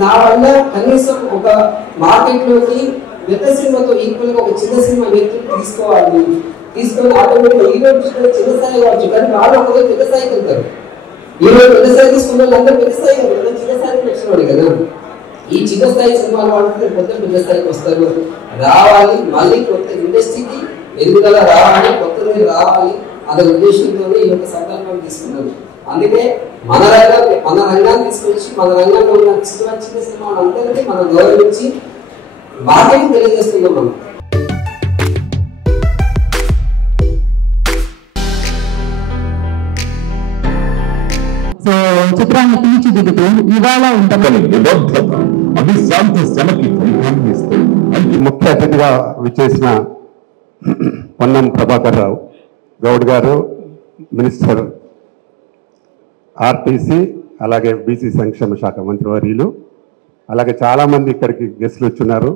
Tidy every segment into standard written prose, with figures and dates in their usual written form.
నా వల్ల కనీసం ఒక మార్కెట్లోకి పెద్ద సినిమాతో ఈక్వల్ గా ఒక చిన్న సినిమా తీసుకోవాలి, తీసుకొని ఆటోమేటిక్గా హీరో చిన్న స్థాయి కావచ్చు, కానీ వాళ్ళు ఒకరోజు పెద్ద స్థాయికి వెళ్తారు. హీరో పెద్ద స్థాయి తీసుకున్న వాళ్ళు అందరూ పెద్ద స్థాయి కదా, చిన్న స్థాయికి వచ్చినవాడు కదా. ఈ చిన్న స్థాయి సినిమాలు వాడుతుంటే పొద్దున పెద్ద స్థాయికి వస్తారు. రావాలి, మళ్ళీ కొత్త ఇండస్ట్రీకి ఎదుగుదల రావాలి, కొత్తది రావాలి అనే ఉద్దేశంతో ఈ యొక్క సంకల్పం తీసుకున్నారు. అందుకే మన రంగాన్ని తీసుకొచ్చి మన రంగంలో ఉన్న చిన్న చిన్న సినిమాలు అందరికీ మనం గౌరవించి వాటిని తెలియజేస్తున్నాం మనం. సో చిత్రాన్ని తీర్చిదిద్దుతూ ఇవాళ ముఖ్య అతిథిగా విచ్చేసిన పొన్నం ప్రభాకర్ రావు గౌడ్ గారు, మినిస్టర్ ఆర్టీసీ, అలాగే బీసీ సంక్షేమ శాఖ మంత్రివర్యులు, అలాగే చాలామంది ఇక్కడికి గెస్టులు వచ్చున్నారు.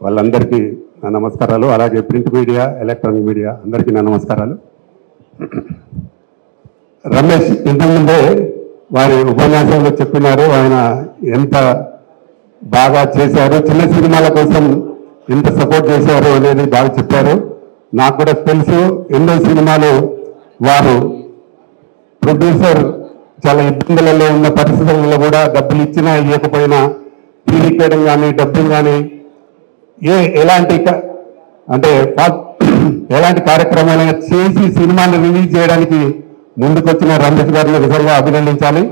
వాళ్ళందరికీ నా నమస్కారాలు. అలాగే ప్రింట్ మీడియా, ఎలక్ట్రానిక్ మీడియా అందరికీ నా నమస్కారాలు. రమేష్ ఇంతకుముందే వారి ఉపన్యాసంలో చెప్పినారు, ఆయన ఎంత బాగా చేశారు, చిన్న సినిమాల కోసం ఎంత సపోర్ట్ చేశారు అనేది బాగా చెప్పారు. నాకు కూడా తెలుసు, ఎన్నో సినిమాలు వారు ప్రొడ్యూసర్ చాలా ఇబ్బందులలో ఉన్న పరిస్థితులలో కూడా డబ్బులు ఇచ్చినా ఇవ్వకపోయినా తీరికేయడం కానీ డబ్బులు కానీ ఎలాంటి కార్యక్రమాలు చేసి సినిమాను రిలీజ్ చేయడానికి ముందుకొచ్చిన రమేష్ గారిని నిజంగా అభినందించాలి.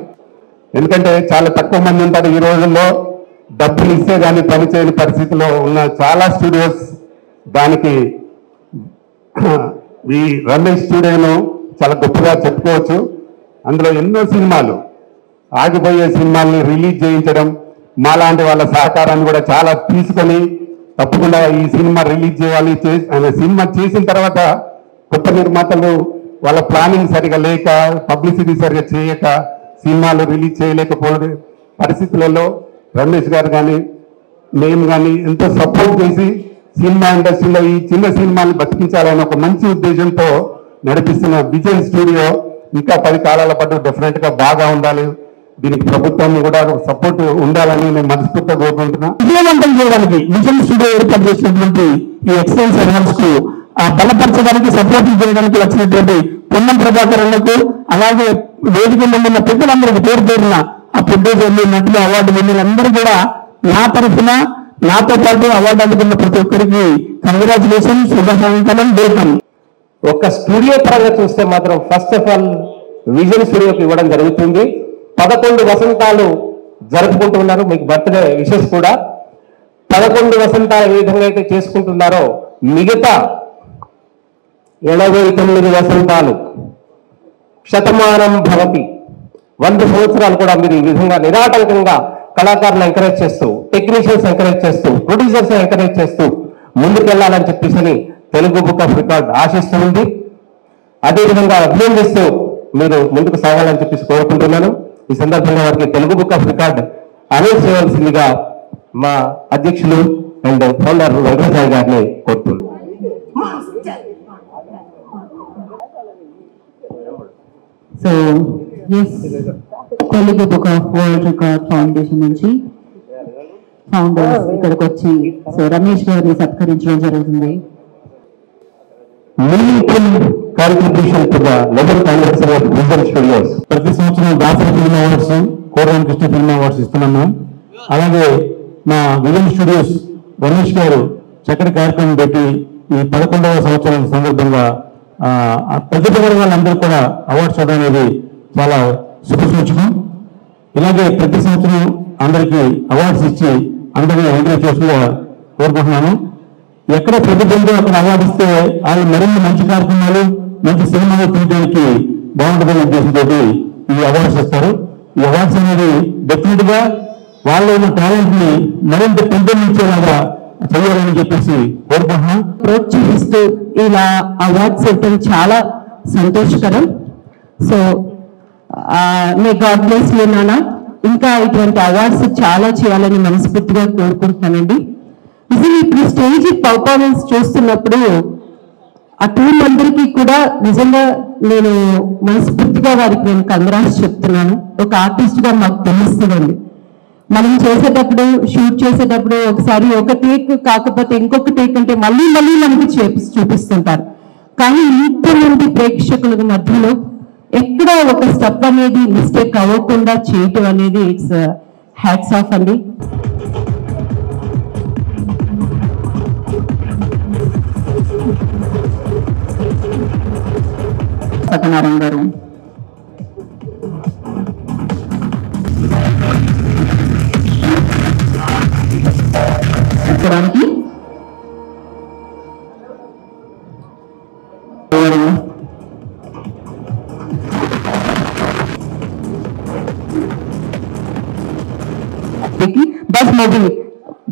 ఎందుకంటే చాలా తక్కువ మంది ఉంటారు ఈ రోజుల్లో డబ్బులు ఇస్తే కానీ పని చేయని పరిస్థితిలో ఉన్న చాలా స్టూడియోస్. దానికి ఈ రమేష్ స్టూడియోను చాలా గొప్పగా చెప్పుకోవచ్చు. అందులో ఎన్నో సినిమాలు, ఆగిపోయే సినిమాల్ని రిలీజ్ చేయించడం, మాలాంటి వాళ్ళ సహకారాన్ని కూడా చాలా తీసుకొని తప్పకుండా ఈ సినిమా రిలీజ్ చేయాలి. సినిమా చేసిన తర్వాత కొత్త నిర్మాతలు వాళ్ళ ప్లానింగ్ సరిగా లేక, పబ్లిసిటీ సరిగా చేయక సినిమాలు రిలీజ్ చేయలేకపోయే పరిస్థితులలో రమేష్ గారు కానీ మేము కానీ ఎంతో సపోర్ట్ చేసి సినిమా ఇండస్ట్రీలో ఈ చిన్న సినిమాని బతికించాలని ఒక మంచి ఉద్దేశంతో నడిపిస్తున్న విజయ్ స్టూడియో ఇంకా 10 కాలాల పాటు డెఫినెట్ గా బాగా ఉండాలి. దీనికి ప్రభుత్వం కూడా సపోర్ట్ ఉండాలని నేను మనస్ఫూర్తిగా కోరుకుంటున్నా. విజయవంతం చేయడానికి విజయ్ స్టూడియో ఏర్పాటు చేసినటువంటి ఈ ఎక్సలెన్స్ అవార్డ్స్ కు బలపరచడానికి, సపోర్ట్ చేయడానికి వచ్చినటువంటి పొన్నం ప్రభాకర్ అన్నకు, అలాగే వేదిక ముందు ఉన్న పెద్దలందరికీ పేరు పేరున ఆ ప్రొడ్యూసర్లు, నటులు, అవార్డు విన్నలందరూ కూడా నా తరఫున, నాతో పాటు అవార్డు అందుకున్న ప్రతి ఒక్కరికి కంగ్రాచులేషన్, శుభాకాంక్షలు, వెల్కమ్. ఒక స్టూడియో పరంగా చూస్తే మాత్రం ఫస్ట్ ఆఫ్ ఆల్ విజన్ స్టూడియోకి ఇవ్వడం జరుగుతుంది. 11 వసంతాలు జరుపుకుంటున్నారు. మీకు బర్త్డే విషెస్ కూడా 11 వసంతాలు ఏ విధంగా అయితే చేసుకుంటున్నారో మిగతా 89 వసంతాలు శతమానం భవతి 100 సంవత్సరాలు కూడా మీరు ఈ విధంగా నిరాటంకంగా కళాకారులను ఎంకరేజ్ చేస్తూ, టెక్నీషియన్స్ ఎంకరేజ్ చేస్తూ, ప్రొడ్యూసర్స్ ఎంకరేజ్ చేస్తూ ముందుకెళ్లాలని చెప్పేసి తెలుగు బుక్ ఆఫ్ రికార్డ్ ఆశిస్తూ ఉంది. అదేవిధంగా అభినందిస్తూ మీరు ముందుకు సాగాలని చెప్పేసి కోరుకుంటున్నాను. ఈ సందర్భంగా వారికి Telugu book of record announce చేయాల్సిందిగా మా అధ్యక్షులు అండ్ ఫౌండర్ వెంకటసాయి గారిని కోరుతున్నాను. So Telugu book of world record foundation నుంచి ఫౌండర్స్ ఇక్కడికి వచ్చి సో రమేష్ గారిని సత్కరించడం జరుగుతుంది. Contribution to the 11th anniversary of Vision Studios. ప్రతి సంవత్సరం దాసరి ఫిల్మ్ అవార్డ్స్, కోరన్ కృష్ణ ఫిల్మ్ అవార్డ్స్ ఇస్తున్నాము. అలాగే మా విజన్ స్టూడియోస్ రమేష్ గారు చక్కటి కార్యక్రమం పెట్టి ఈ 11వ సంవత్సరం సందర్భంగా ప్రతిభ వాళ్ళందరూ కూడా అవార్డ్స్ ఇవ్వడం అనేది చాలా శుభసూచకం. ఇలాగే ప్రతి సంవత్సరం అందరికీ అవార్డ్స్ ఇచ్చి అందరినీ ఎంకరేజ్ చేస్తూ కోరుకుంటున్నాను. ఎక్కడ ప్రతిబంధు అక్కడ అవార్డు ఇస్తే వాళ్ళు మరిన్ని మంచి కార్యక్రమాలు, మంచి సినిమాలు తీయడానికి బాగుంటుందని ఉద్దేశంతో ఈ అవార్డ్స్ ఇస్తారు. ఈ అవార్డ్స్ అనేది డెఫినెట్ గా వాళ్ళు ఉన్న టాలెంట్ ని మరింత పెంపొందించేలాగా చేయాలని చెప్పేసి కోరుకుంటున్నాం. ప్రోత్సహిస్తూ ఇలా అవార్డ్స్ ఇవ్వడం చాలా సంతోషకరం. So may God bless you నాన్న. ఇంకా ఇటువంటి అవార్డ్స్ చాలా చేయాలని మనస్ఫూర్తిగా కోరుకుంటున్నానండి. నిజంగా ఇప్పుడు స్టేజ్ పర్ఫార్మెన్స్ చూస్తున్నప్పుడు ఆ టీం అందరికీ కూడా నిజంగా నేను మనస్ఫూర్తిగా వారికి నేను కంగ్రాట్స్ చెప్తున్నాను. ఒక ఆర్టిస్ట్ గా మాకు తెలుస్తుందండి, మనం చేసేటప్పుడు షూట్ చేసేటప్పుడు ఒకసారి ఒక టేక్ కాకపోతే ఇంకొక టేక్ అంటే మళ్ళీ మళ్ళీ మనకి చూపిస్తుంటారు. కానీ ఇంతమంది ప్రేక్షకుల మధ్యలో ఎక్కడ ఒక స్టెప్ అనేది మిస్టేక్ అవ్వకుండా చేయటం అనేది ఇట్స్ హ్యాట్స్ ఆఫ్ అండి. సత్యనారాయణ గారు, చెప్పడానికి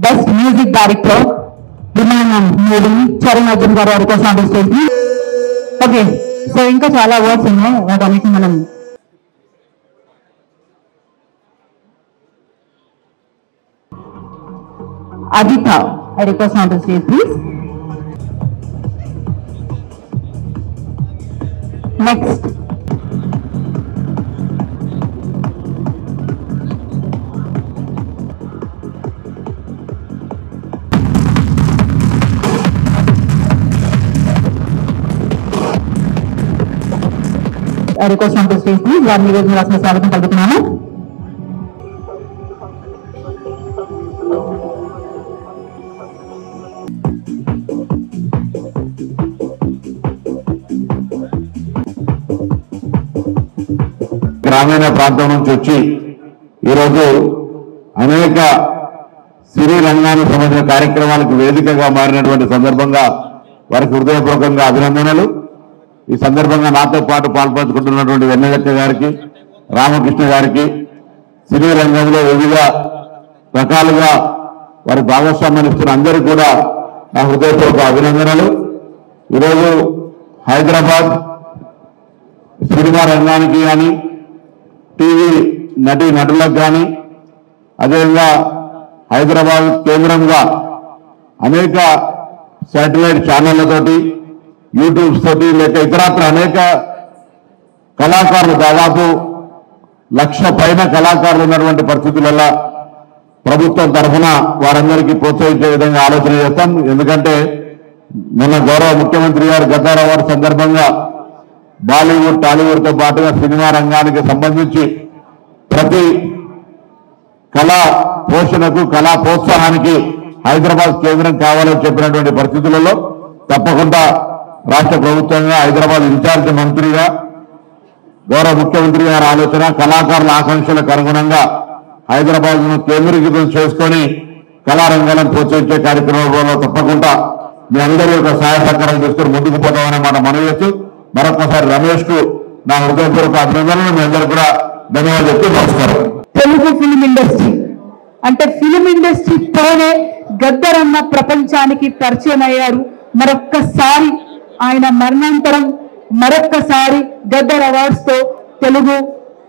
బెస్ట్ మ్యూజిక్ డైరెక్టర్ విమానం మూవీ చరణ్ అర్జున్ గారు వారి కోసం స్టేజ్. ఓకే, సో ఇంకా చాలా అవార్డ్స్ ఉన్నాయి, వాటన్నిటి మనం Aditha I request on the stage, please. Next. I request on the stage, please. వారిని రోజు రాసిన స్వాగతం పలుకుతున్నాను. గ్రామీణ ప్రాంతం నుంచి వచ్చి ఈరోజు అనేక సినీ రంగానికి సంబంధించిన కార్యక్రమాలకు వేదికగా మారినటువంటి సందర్భంగా వారికి హృదయపూర్వకంగా అభినందనలు. ఈ సందర్భంగా నాతో పాటు పాల్పంచుకుంటున్నటువంటి వెన్నెలక్క గారికి, రామకృష్ణ గారికి, సినీ రంగంలో వివిధ రకాలుగా వారి భాగస్వామ్యాన్ని ఇస్తున్న అందరికీ కూడా నా హృదయపూర్వక అభినందనలు. ఈరోజు హైదరాబాద్ సినిమా రంగానికి కానీ, టీవీ నటులకు కానీ, అదేవిధంగా హైదరాబాద్ కేంద్రంగా అనేక శాటిలైట్ ఛానళ్లతోటి, యూట్యూబ్స్ తోటి, లేక ఇతరత్ర అనేక కళాకారులు, దాదాపు 1,00,000 పైన కళాకారులు ఉన్నటువంటి పరిస్థితులలో ప్రభుత్వం తరఫున వారందరికీ ప్రోత్సహించే విధంగా ఆలోచన చేస్తాం. ఎందుకంటే మొన్న గౌరవ ముఖ్యమంత్రి గారు గద్దార్ అవార్డు సందర్భంగా బాలీవుడ్, టాలీవుడ్ తో పాటుగా సినిమా రంగానికి సంబంధించి ప్రతి కళా పోషణకు, కళా ప్రోత్సాహానికి హైదరాబాద్ కేంద్రం కావాలని చెప్పినటువంటి పరిస్థితులలో తప్పకుండా రాష్ట్ర ప్రభుత్వంగా, హైదరాబాద్ ఇన్ఛార్జ్ మంత్రిగా, గౌరవ ముఖ్యమంత్రి గారి ఆలోచన, కళాకారుల ఆకాంక్షలకు అనుగుణంగా హైదరాబాద్ ను కేంద్రీకృతం చేసుకొని కళారంగాలను ప్రోత్సహించే కార్యక్రమంలో తప్పకుండా మీ అందరి యొక్క సహాయ సహకారం చేసుకుని ముందుకు పోతామనే మాట మనవి చేస్తూ మరొకసారి రమేష్ కు నా హృదయపూర్వక అభినందనలు. మీ అందరూ కూడా ధన్యవాదాలు చెప్తూ నమస్కారం. తెలుగు ఫిలిం ఇండస్ట్రీ అంటే ఫిలిం ఇండస్ట్రీతోనే గద్దర్ అన్న ప్రపంచానికి పరిచయం అయ్యారు. మరొక్కసారి ఆయన మరణాంతరం మరొక్కసారి గద్దర్ అవార్డ్స్ తో తెలుగు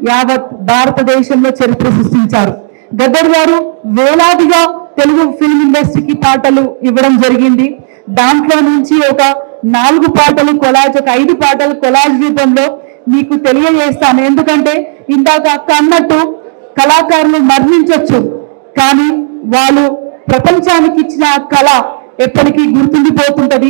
యావత్ భారతదేశంలో చరిత్ర సృష్టించారు. గద్దర్ గారు వేలాదిగా తెలుగు ఫిలిం ఇండస్ట్రీకి పాటలు ఇవ్వడం జరిగింది. దాంట్లో నుంచి ఒక 4 పాటలు కొలాజ్, ఒక 5 పాటలు కొలాజ్ రూపంలో మీకు తెలియజేస్తాను. ఎందుకంటే ఇందాక అక్క అన్నట్టు కళాకారులు మరణించవచ్చు, కానీ వాళ్ళు ప్రపంచానికి ఇచ్చిన కళ ఎప్పటికీ గుర్తుండిపోతుంటది.